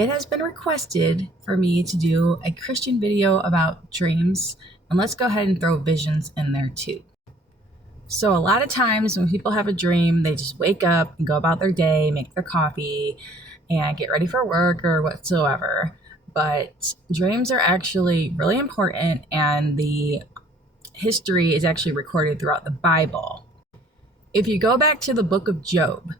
It has been requested for me to do a Christian video about dreams, and let's go ahead and throw visions in there too. So a lot of times when people have a dream, they just wake up and go about their day, make their coffee, and get ready for work or whatsoever. But dreams are actually really important, and the history is actually recorded throughout the Bible. If you go back to the book of Job,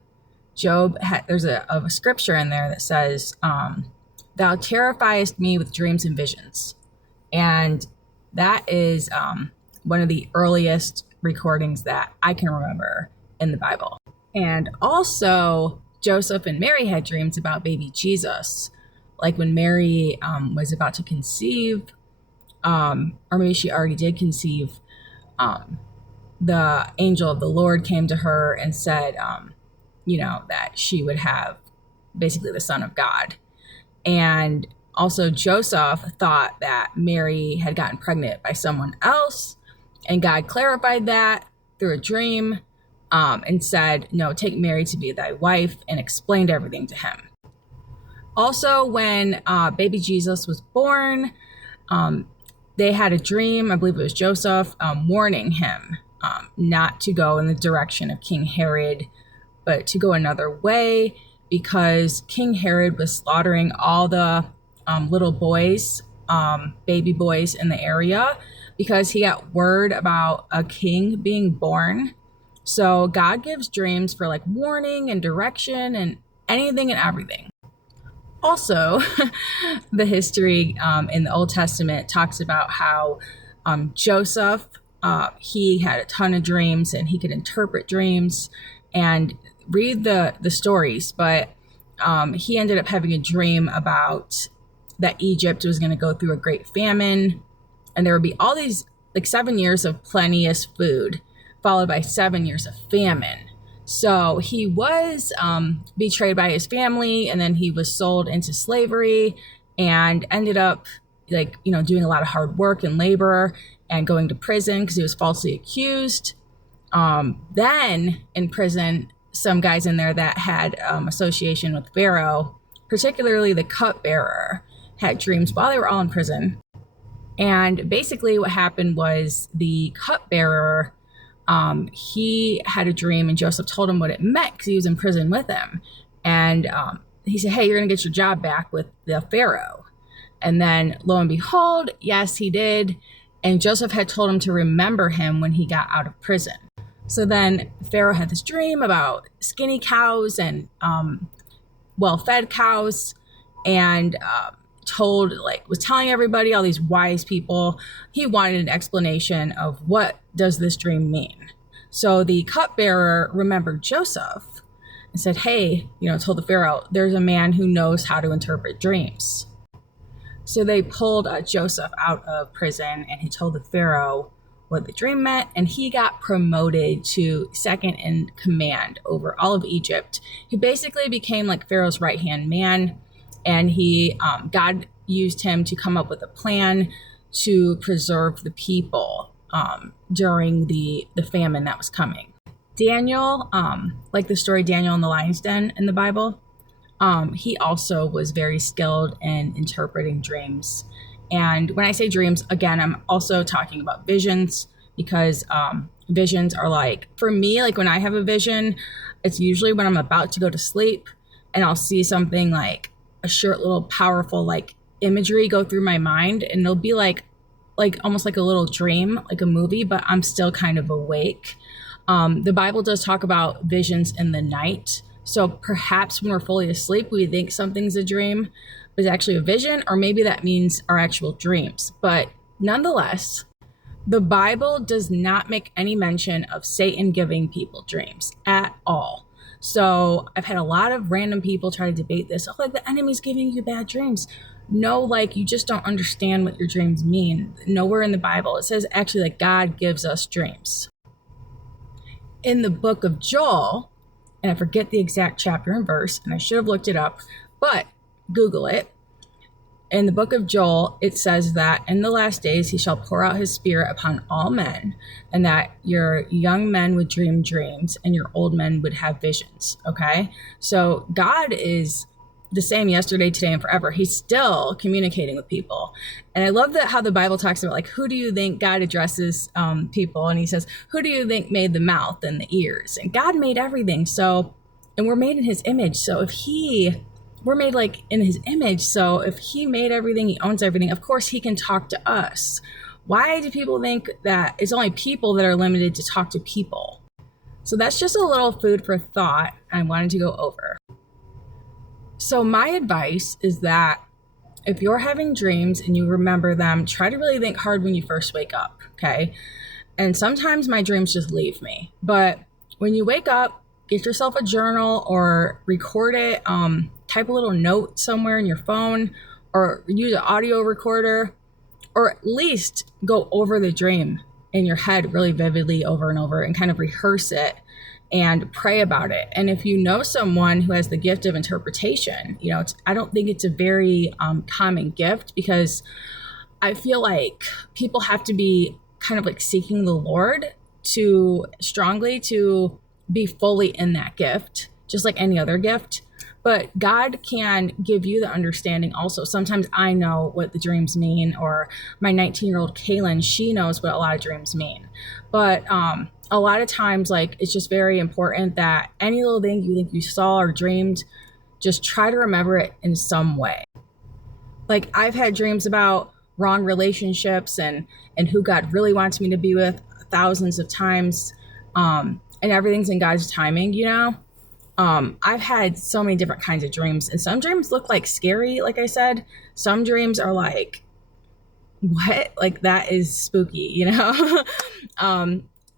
there's a scripture in there that says, thou terrifiest me with dreams and visions. And that is one of the earliest recordings that I can remember in the Bible. And also, Joseph and Mary had dreams about baby Jesus. Like when Mary was about to conceive, or maybe she already did conceive, the angel of the Lord came to her and said, that she would have basically the Son of God. And also Joseph thought that Mary had gotten pregnant by someone else, and God clarified that through a dream, and said, no, take Mary to be thy wife, and explained everything to him. Also, when baby Jesus was born, they had a dream, I believe it was Joseph, warning him not to go in the direction of King Herod, but to go another way, because King Herod was slaughtering all the little boys, baby boys in the area, because he got word about a king being born. So God gives dreams for like warning and direction and anything and everything. Also, the history in the Old Testament talks about how Joseph, he had a ton of dreams and he could interpret dreams and read the stories, but he ended up having a dream about that Egypt was going to go through a great famine, and there would be all these like 7 years of plenteous food followed by 7 years of famine. So he was betrayed by his family, and then he was sold into slavery and ended up doing a lot of hard work and labor and going to prison because he was falsely accused. Then in prison, some guys in there that had association with Pharaoh, particularly the cupbearer, had dreams while they were all in prison. And basically what happened was the cupbearer, he had a dream, and Joseph told him what it meant because he was in prison with him. And he said, hey, you're going to get your job back with the Pharaoh. And then lo and behold, yes, he did. And Joseph had told him to remember him when he got out of prison. So then Pharaoh had this dream about skinny cows and well-fed cows, and was telling everybody, all these wise people, he wanted an explanation of what does this dream mean. So the cupbearer remembered Joseph and said, hey, told the Pharaoh, there's a man who knows how to interpret dreams. So they pulled Joseph out of prison, and he told the Pharaoh what the dream meant, and he got promoted to second in command over all of Egypt. He basically became like Pharaoh's right-hand man, and God used him to come up with a plan to preserve the people during the famine that was coming. Daniel, like the story Daniel in the lion's den in the Bible, he also was very skilled in interpreting dreams. And when I say dreams, again, I'm also talking about visions, because visions are like, for me, like when I have a vision, it's usually when I'm about to go to sleep, and I'll see something like a short little powerful like imagery go through my mind, and it'll be like almost like a little dream, like a movie, but I'm still kind of awake. The Bible does talk about visions in the night. So perhaps when we're fully asleep, we think something's a dream, but it's actually a vision, or maybe that means our actual dreams. But nonetheless, the Bible does not make any mention of Satan giving people dreams at all. So I've had a lot of random people try to debate this. Oh, like the enemy's giving you bad dreams. No, like you just don't understand what your dreams mean. Nowhere in the Bible. It says actually that God gives us dreams. In the book of Joel, and I forget the exact chapter and verse, and I should have looked it up, but Google it. In the book of Joel, it says that in the last days, he shall pour out his spirit upon all men, and that your young men would dream dreams and your old men would have visions. Okay. So God is the same yesterday, today, and forever. He's still communicating with people. And I love that how the Bible talks about, like, who do you think God addresses people? And he says, who do you think made the mouth and the ears? And God made everything. So, and we're made in his image. So we're made like in his image. So if he made everything, he owns everything, of course he can talk to us. Why do people think that it's only people that are limited to talk to people? So that's just a little food for thought I wanted to go over. So my advice is that if you're having dreams and you remember them, try to really think hard when you first wake up, okay? And sometimes my dreams just leave me. But when you wake up, get yourself a journal or record it, type a little note somewhere in your phone, or use an audio recorder, or at least go over the dream in your head really vividly over and over and kind of rehearse it and pray about it. And if you know someone who has the gift of interpretation, I don't think it's a very common gift, because I feel like people have to be kind of like seeking the Lord strongly to be fully in that gift, just like any other gift. But God can give you the understanding also. Sometimes I know what the dreams mean, or my 19-year-old Kaylin, she knows what a lot of dreams mean. But a lot of times, like, it's just very important that any little thing you think you saw or dreamed, just try to remember it in some way. Like, I've had dreams about wrong relationships and who God really wants me to be with thousands of times. And everything's in God's timing, I've had so many different kinds of dreams, and some dreams look like scary, like I said. Some dreams are like, what? Like, that is spooky,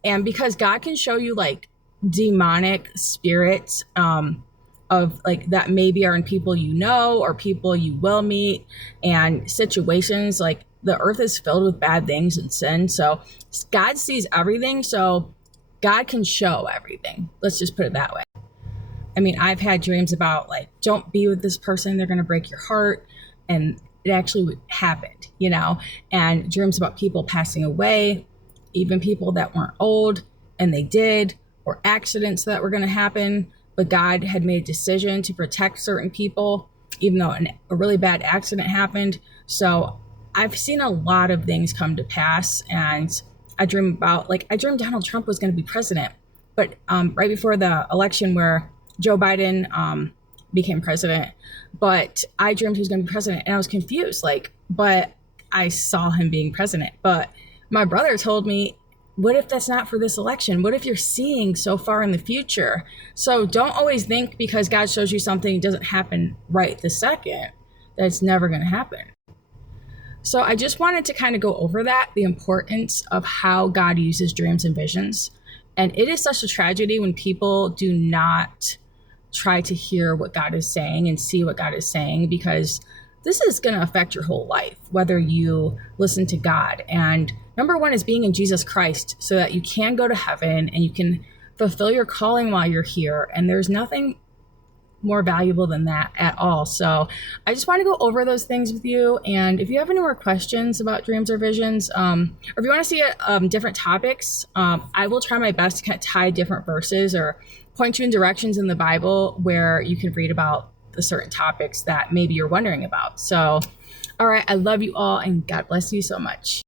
And because God can show you like demonic spirits of like that maybe are in people or people you will meet, and situations, like the earth is filled with bad things and sin. So God sees everything. So God can show everything. Let's just put it that way. I mean, I've had dreams about like, don't be with this person, they're going to break your heart. And it actually happened, and dreams about people passing away, even people that weren't old and they did, or accidents that were going to happen, but God had made a decision to protect certain people, even though a really bad accident happened. So I've seen a lot of things come to pass. And I dreamed Donald Trump was going to be president, but right before the election where Joe Biden became president, but I dreamed he was going to be president, and I was confused, but I saw him being president. But my brother told me, what if that's not for this election? What if you're seeing so far in the future? So don't always think because God shows you something doesn't happen right this second, that it's never going to happen. So I just wanted to kind of go over that, the importance of how God uses dreams and visions. And it is such a tragedy when people do not try to hear what God is saying and see what God is saying, because this is going to affect your whole life, whether you listen to God. And number one is being in Jesus Christ, so that you can go to heaven and you can fulfill your calling while you're here. And there's nothing more valuable than that at all. So I just want to go over those things with you. And if you have any more questions about dreams or visions, or if you want to see different topics, I will try my best to kind of tie different verses or point you in directions in the Bible where you can read about the certain topics that maybe you're wondering about. So, all right, I love you all, and God bless you so much.